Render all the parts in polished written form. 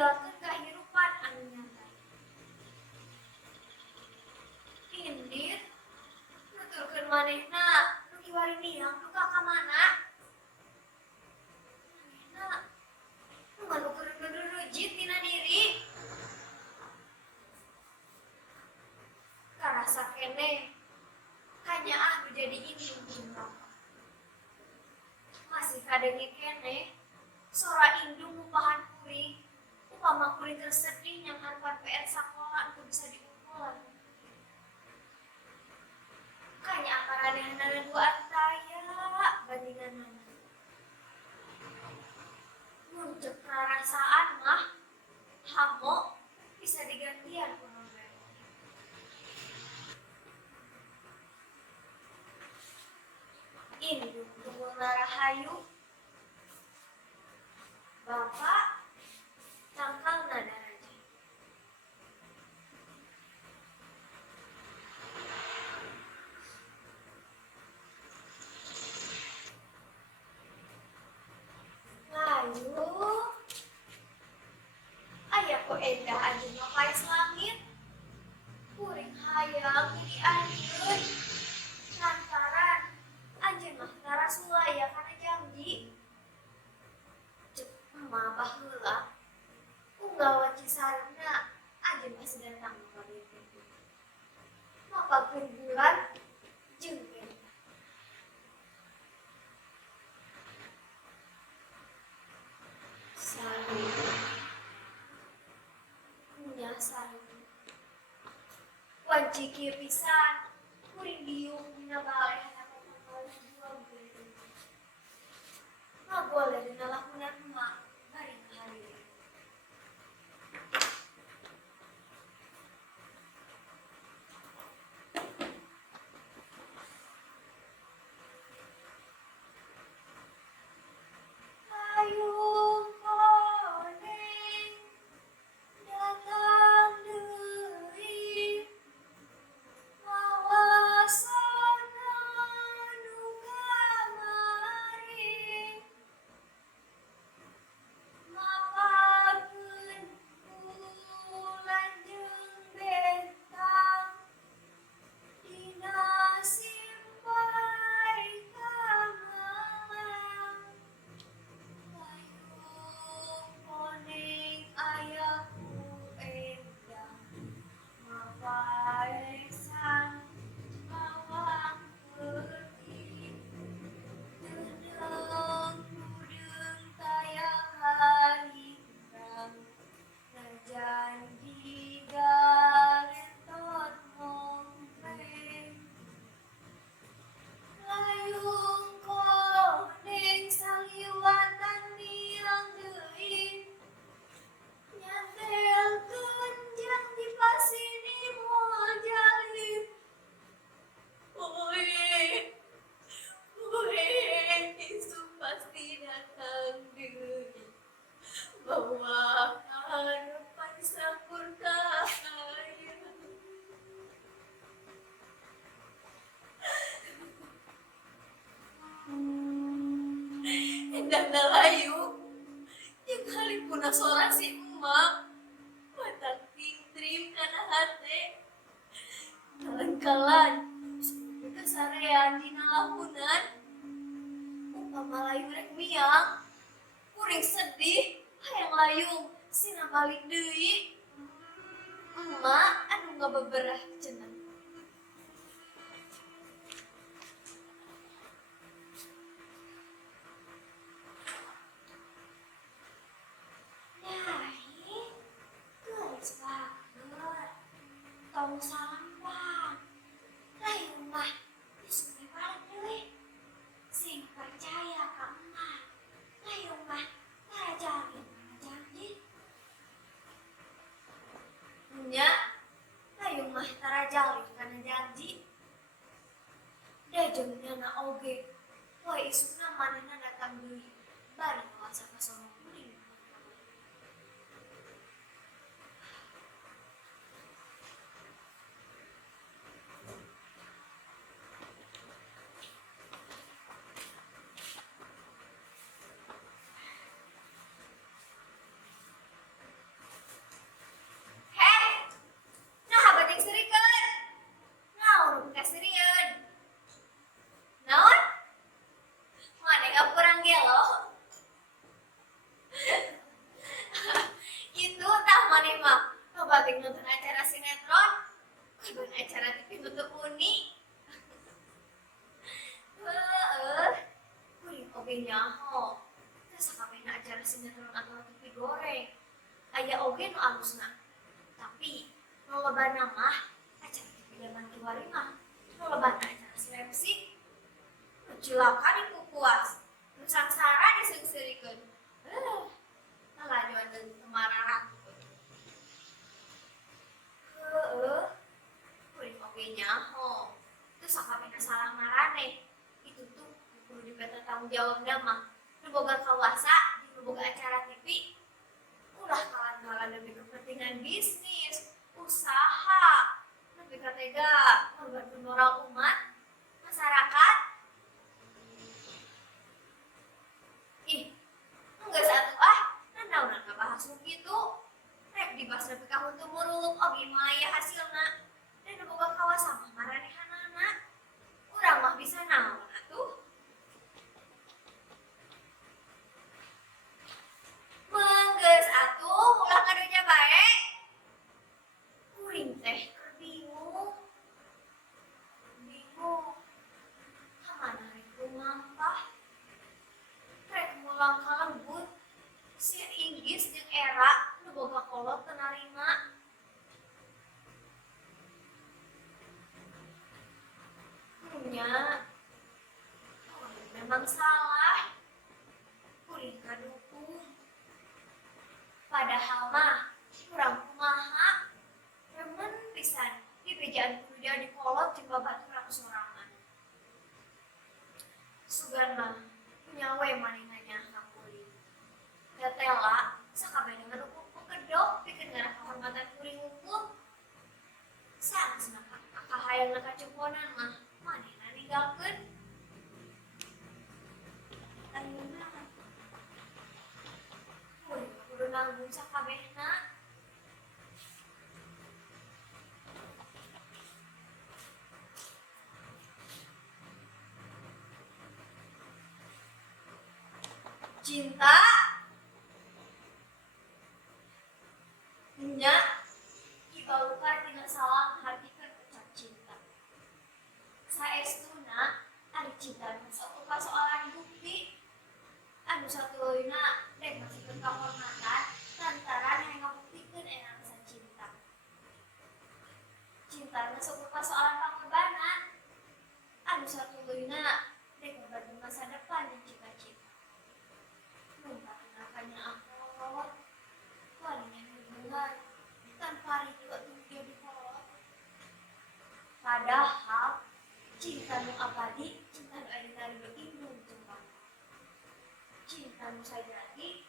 ninggalkeun kahirupan anu nyantai. Indir, nuturkeun manehna nu kiwari niang duka ka mana? Manehna nu nganukeun nurujit tina diri. Karasa keneh kanyaah nu jadi indung jeung rapa. Masih kadenge keneh sora indung ngupahan kuring, upama kuring tersedih yang harpan PR sakola untuk bisa diumpul. Kanya maranehna dua antaya bandinganana. Mun cek perasaan mah hamo bisa digantian ku nomor. Indung tunggu rahayu. Bapak tangkal nada raja. Layu aya ko endah anjeun mapaes langit. Kuring hayang jadi anjeun. Lantaran anjeun mah tara sulaya kana janji. Cek emak baheula unggal Cisarena anjeun mah datang ka dieu. Mapakeun bulan jeung bentang. Sari punya sari. Wanci kieu pisan kuring biung dina balehna tanggal 2 bulan. Ngagoleh dina lakunan emak bari hari. Hayung koneng datang deui mawa sona nu kamari. Mapakeun bulan jeung bentang dina simpai kamalang. Layung koneng aya ku endah mapaesan bawang peuting. Teundeung kudeung tayang haringrang najanji galentot mompleng. Layung koneng saliwatan niang deui nyantelkeun janji pasini moal jalin. Poe isu pasti datang deui bawa harapan sampur kahaya. Endahna layu jeung halipuna sora si emak matak pingtrim kana hate. Kalan-kalan kasarean dina lamunan upama layu rek miang kuring sedih hayang layung sina balik deui. Emak anu ngabeberah cenah. Nyai geus bager tong sampang. Layung mah geus balik deui. Sing percaya ka emak. Layung mah tara jalin kana janji. Nya layung mah tara jalin kana janji. Da jeung nyana oge poe isuna manehna datang deui bari ngawasa ka sono kuring. Ari mah loba teh nonton acara sinetron, kapan acara TV nutup uni. Heeh. Kuring oge nyaho. Teu sakabehna acara sinetron atau TV goreng. Aya oge nu alusna. Tapi nu lobana mah acara TV zaman kiwari mah. Nu lobana acara slapstick. Nu cilaka dikukuas. Nu sangsara disengsirikeun. Ngalajuan deui kemararan. Heeh. Kuring oge nyaho. Teu sakabehna salah maraneh. Itu tuh kudu dipeta tanggung jawabna mah. Nu boga kawasa, nu boga acara TV, ulah kalan-kalan demi kepentingan bisnis, usaha, lebih tega membantu moral umat, masyarakat. Ih, enggak satu nanaonan kabahas nu kitu. Rek dibahas nepi ka huntu muruluk oge maya hasilna. Dan nu boga kawasa mah maranehanana. Urang mah bisa naon atuh? Menggeus atuh ulah kadunya bae. Kuring teh keur bingung. Kamana rek lumampah? Rek mulang kalembut. Sir Inggis jeung Era nu boga kolot teu narima. Nya memang salah. Kuring kadukung. Padahal mah kurang kumaha. Remen pisan dibejaan kudu jadi kolot jeung babaturan sorangan. Sugan mah nyawe manehna ka kuring. Tetela sakabehna ngadukung pekedok pikeun ngaran kehormatan kuring hukum. Sanesna kahayangna kacemponan mah manehna ninggalkeun. Ayeuna kuring kudu nanggung sakabehna. Cinta nya dibalukar tina salah hartikeun ucap cinta. Saestuna ari cinta mah sok persoalan bukti. Anu satueuna dek masihkeun kahormatan lantaran hayang ngabuktikeun enang rasa cinta. Cinta mah sok persoalan pangorbanan. Anu satueuna dek membagi masa depan jeung cita-cita. Mengatakannya aku walinya hubungan tanpa rindu atau jadi kolot. Padahal cinta nu abadi, cinta nu aya dina rindu indung jeung cinta nu sajati,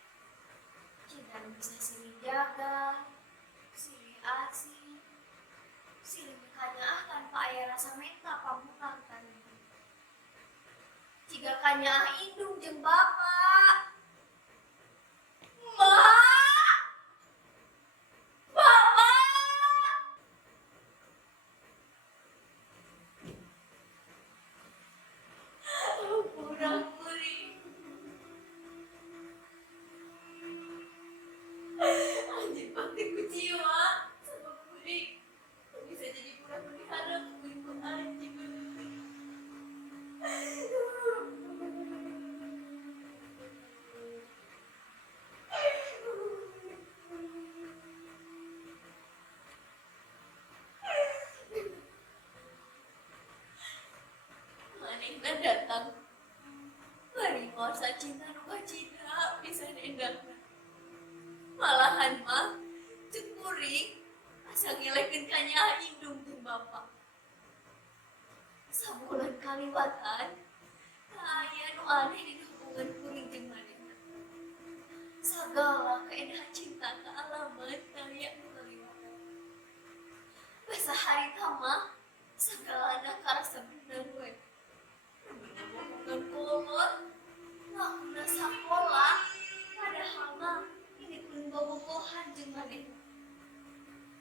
cinta nu bisa silih jaga, silih asih, silih kanyaah tanpa aya rasa menta pamungkang tadi. Jiga kanyaah indung jeung bapa. Manehna datang bari kuasa cinta nu kacida bisa endangna. Malahan mah ceuk kuring asa ngelekeun kanyaah indung jeung bapa. Sabulan kaliwatan aya nu aneh di hubungan kuring jeung manehna. Sagala keendahan cinta kaalaman aya nu kaliwatan. Basa harita mah sagalana karasa bener we. Hubungan kolot, ngakuna sakola, padahal mah ini pun bobogohan jeung manehna.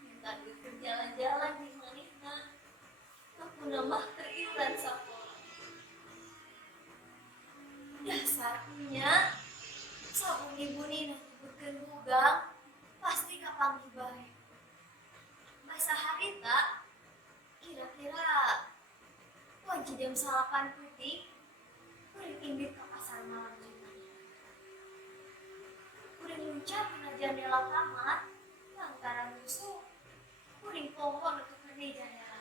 Minta duit keur jalan-jalan jeung manehna. Ngakuna mah teriuran sakola. Dasarnya sabuni-buni nu nyebutkeun bugang pasti ka panggil bae. Masa harita kira-kira kunci jam 8 putih kuring indit ke pasar malam juga. Kuring luncap ke jendela kamar lantaran musuh kuring pohon untuk ke jendela.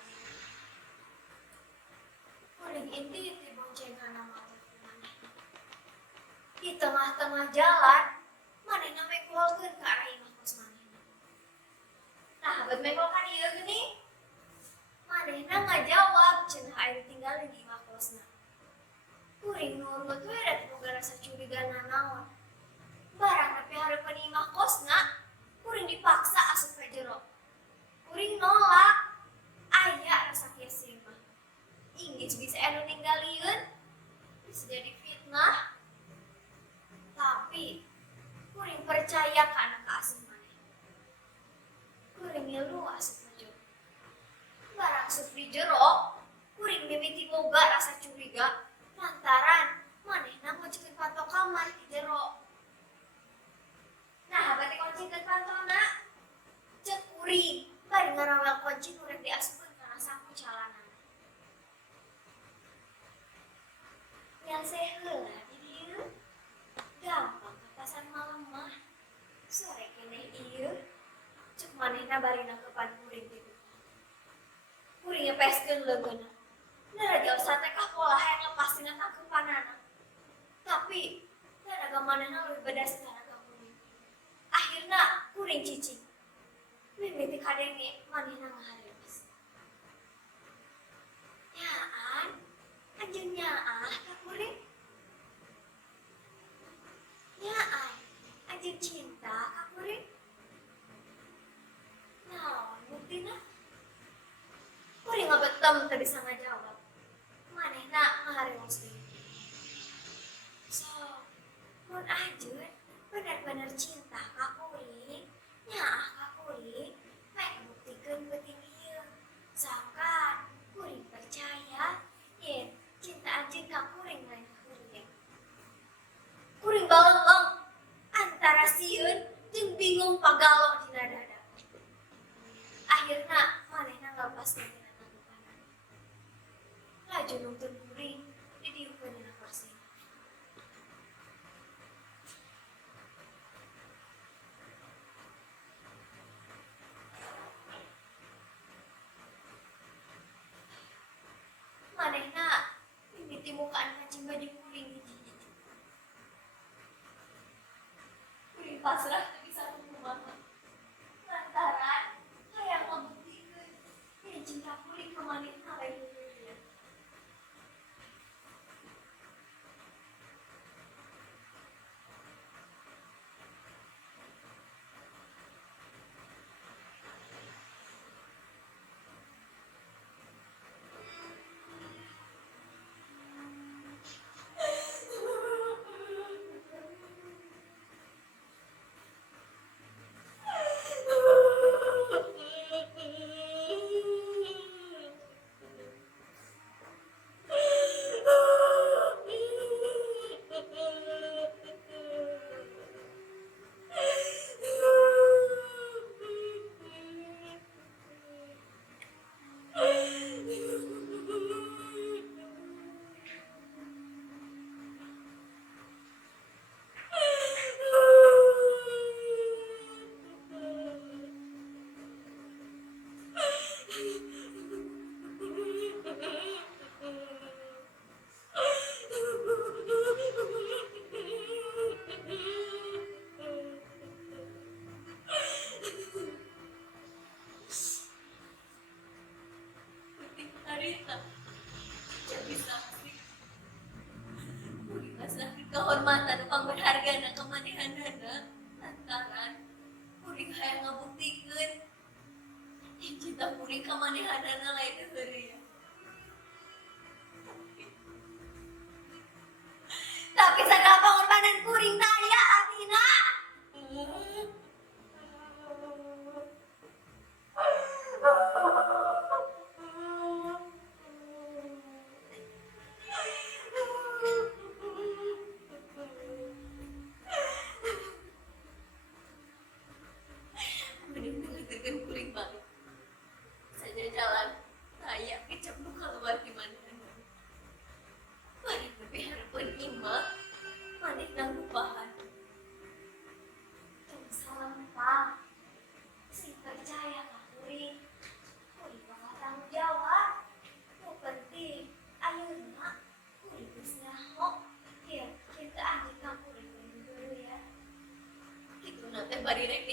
Kuring indit diboncengan nama teman. Di tengah-tengah jalan manehna mengkolkeun ka arah imah kos manehna. Nah, habat mengkolkan ieu geuning. Manehna ngajawab cenah aya tinggal di imah kosna. Kuring nurut we da boga rasa curiga nanaon. Barang nepi hareupeun imah kosna, kuring dipaksa asup ka jero. Kuring nolak. Aya rasa kieu mah. Inggih bisa anu ninggalieun, bisa jadi fitnah. Tapi kuring percaya kana kaasup maneh. Kuring ngilu asup ka jero. Barang asup di jero, kuring mimiti boga rasa curiga lantaran manehna ngojikeun panto kamar di jero. Nah, bade kuncikeun pantona. Cek kuring, bari ngarawel kunci nu rek diasupkeun kana saku calanan. Nyaseh heula di dieu. Gampang ke pasar malam mah. Sore keneh ieu. Cek manehna bari nangkeupan kuring di depan. Kuring ngepeskeun leungeunna. Narajaos teh kah pola hayang lepas tina tangkeupanana. Tapi naraga manehna leuwih bedas naraga kuring. Akhirna kuring cicing. Mimiti kadenge manehna ngahareupis. Nyaan, anjeun nyaah ka kuring. Nyaan, anjeun cinta ka kuring. Naon buktina? Kuring ngabetem teu bisa ngajawab. Manehna ngahareos deui. So, mun anjeun bener-bener cinta ka kuring, nyaah ka kuring, bae buktikeun beuting ieu. Sangkan kuring percaya yen cinta anjeun ka kuring lain ka kuring. Kuring baleleng antara sieun jeung bingung pagalo dina dada. Akhirna manehna nglepaskeun tina tangkeupanan. Laju nungtun kuring didieukeun dina kursi. Manehna mimiti mukaan kancing baju kuring hiji-hiji. Kuring pasrah teu bisa kumaha. Lantaran hayang ngabuktikeun yen cinta kuring ka manehna lain heureul. Kehormatan pangberhargana kamanehanana lantaran kuring hayang ngabuktikeun yen cinta kuring ka manehanana lain heureul. Tapi sagala pangorbanan kuring teh aya artina.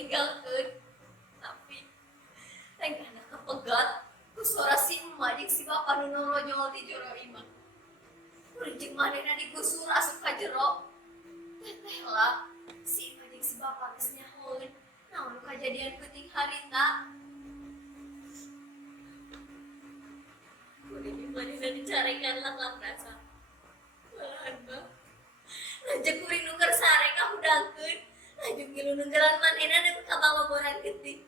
ninggalkeun. Tapi tengahna kepegat ku suara si emak jeung si bapa nu norojol di jero imah. Kuring jeung manehna digusur asup ka jero. Teteh lah si emak jeung si bapa geus nyahoeun naon nu kajadian penting harita. Kuring jeung manehna dicarekan lang rasa. Malahan mah lanjut kuring nu keur sare kahudangkeun. Lanjut ngilu nenggelan manehna nepi ka babogoran geuting.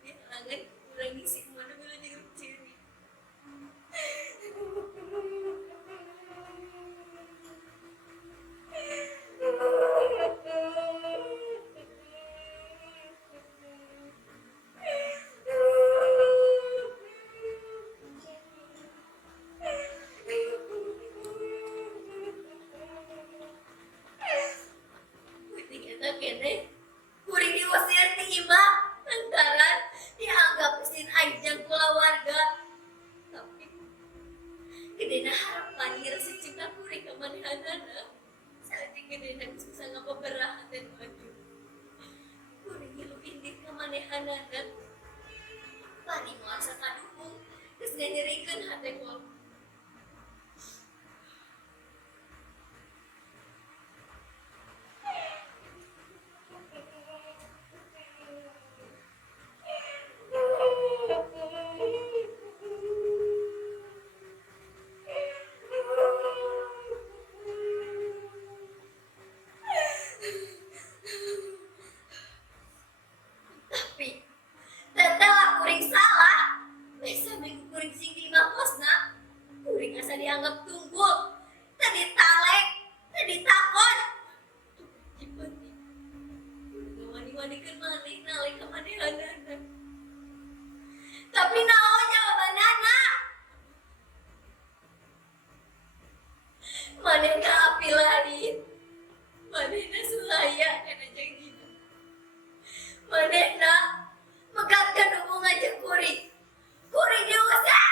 Dihalangan urang ngisi kumaha milu jeung ciri. Kene kuring diusir ti imah lantaran dianggap mesin ajang kulawarga. Tapi gedena harapan rasa cinta kuring ka manehanana saeutik gedena susah ngapaberahan dan maju. Kuring ngilu indit ka manehanana bari moal sakadukung geus nganyerikeun hate kol. Tapi teteh lah kuring salah. Bisa minggu kuring sing di makosna. Kuring asa dianggap tunggul. Teu ditalek, teu ditakon. Cipeuti. Kuring ngawani-wanikeun maneh nalek ka manehanana. Tapi naon jawabanana? Manehna api lain. Manehna sulaya kana janggina. Manehna megatkeun hubungan jeung kuring. Kuring diusir.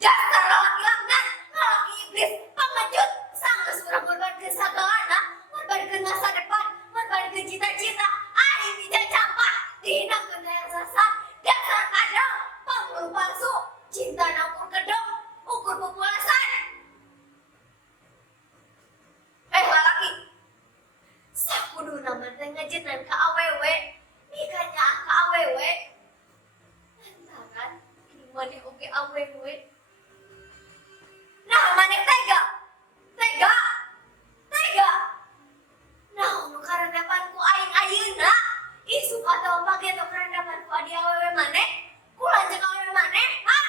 Dasar lalaki laknat, lalaki iblis, pengecut, sanggeus urang ngorbankeun sagalana, ngorbankeun masa depan, ngorbankeun cita-cita, aing dicacampah, dihinakeun daya sasar, dasar kadal, panggung palsu, cinta ukur kedong, ukur populasan. Lalaki, sakuduna mah teh ngajennan ka awewe, nikahnya ka awewe. Lantaran ini maneh oge awewe. Nah, maneh tega. Naon nu karendapan ku aing ayeuna? Isuk atawa pagi atau karendapan ku adi awewe maneh? Ku lanceuk awewe maneh? Hah?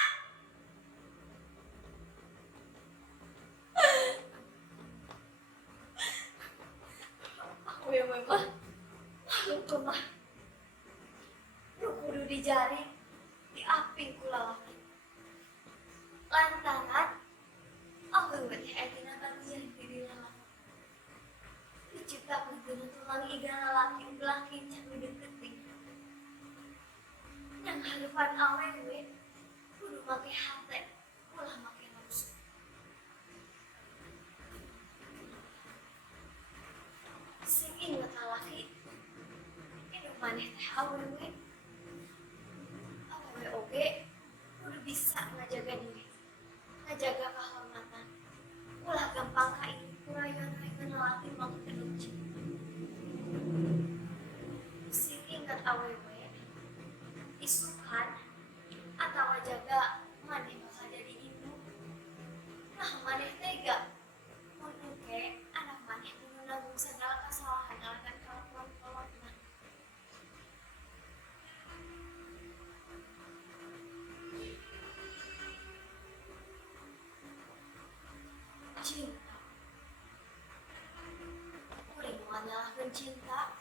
Awewe mah makhluk lemah. Nu kudu dijaring, diaping ku lalaki. Lantaran awewe teh ayeuna bagian diri lalaki. Diciptakeun tina tulang iga lalaki ulah kincang hideung geuting. Yang hareupan awewe kudu make hate, ulah make nafsu. Sing inget lalaki, hidup maneh teh awewe. Awewe oge kudu bisa ngajaga diri, ngajaga kehormatan. Ulah gampang kain kurayon-rayon lalaki mau keduci. Sing ingat awewe, isukan atawa jaga maneh bakal jadi ibu. Nah maneh tega mun engke anak maneh kudu nanggung segala kesalahan alasan kalakuan kolotna. Cinta. Kuring ngadalahkeun cinta.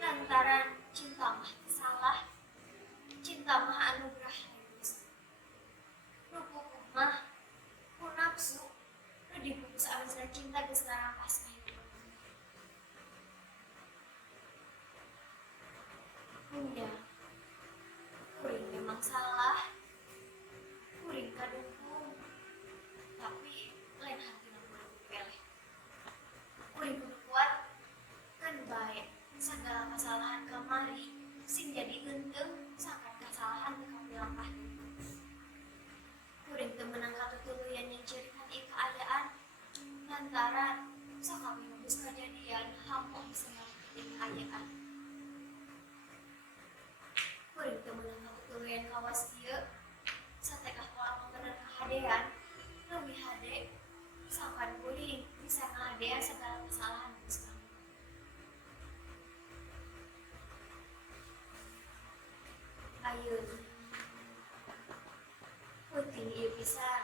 Lantaran cinta mah salah. Cinta mah anugerah dari Gusti. Nu pupuh mah ku nafsu. Nu dipupus abisna cinta geus ngarampas ka hidup. memang salah, kuring kadukung, tapi lain hati kudu peleh. Kuring kudu kuat, kan baik segala kesalahan kamari, sing jadi genteng sakan kesalahan kekapilang pahit. Kuring teu meunang katutuluyan yang ciri hati keadaan, lantaran sakami nembus kejadian hampir senang keadaan. Kuring teu meunang katutuluyan kawas ieu, satekah pola mangkeun kahadean, leuwih hade sakan kuring bisa ngahadean segala kesalahan geus kami. Ayeuna puting ieu pisan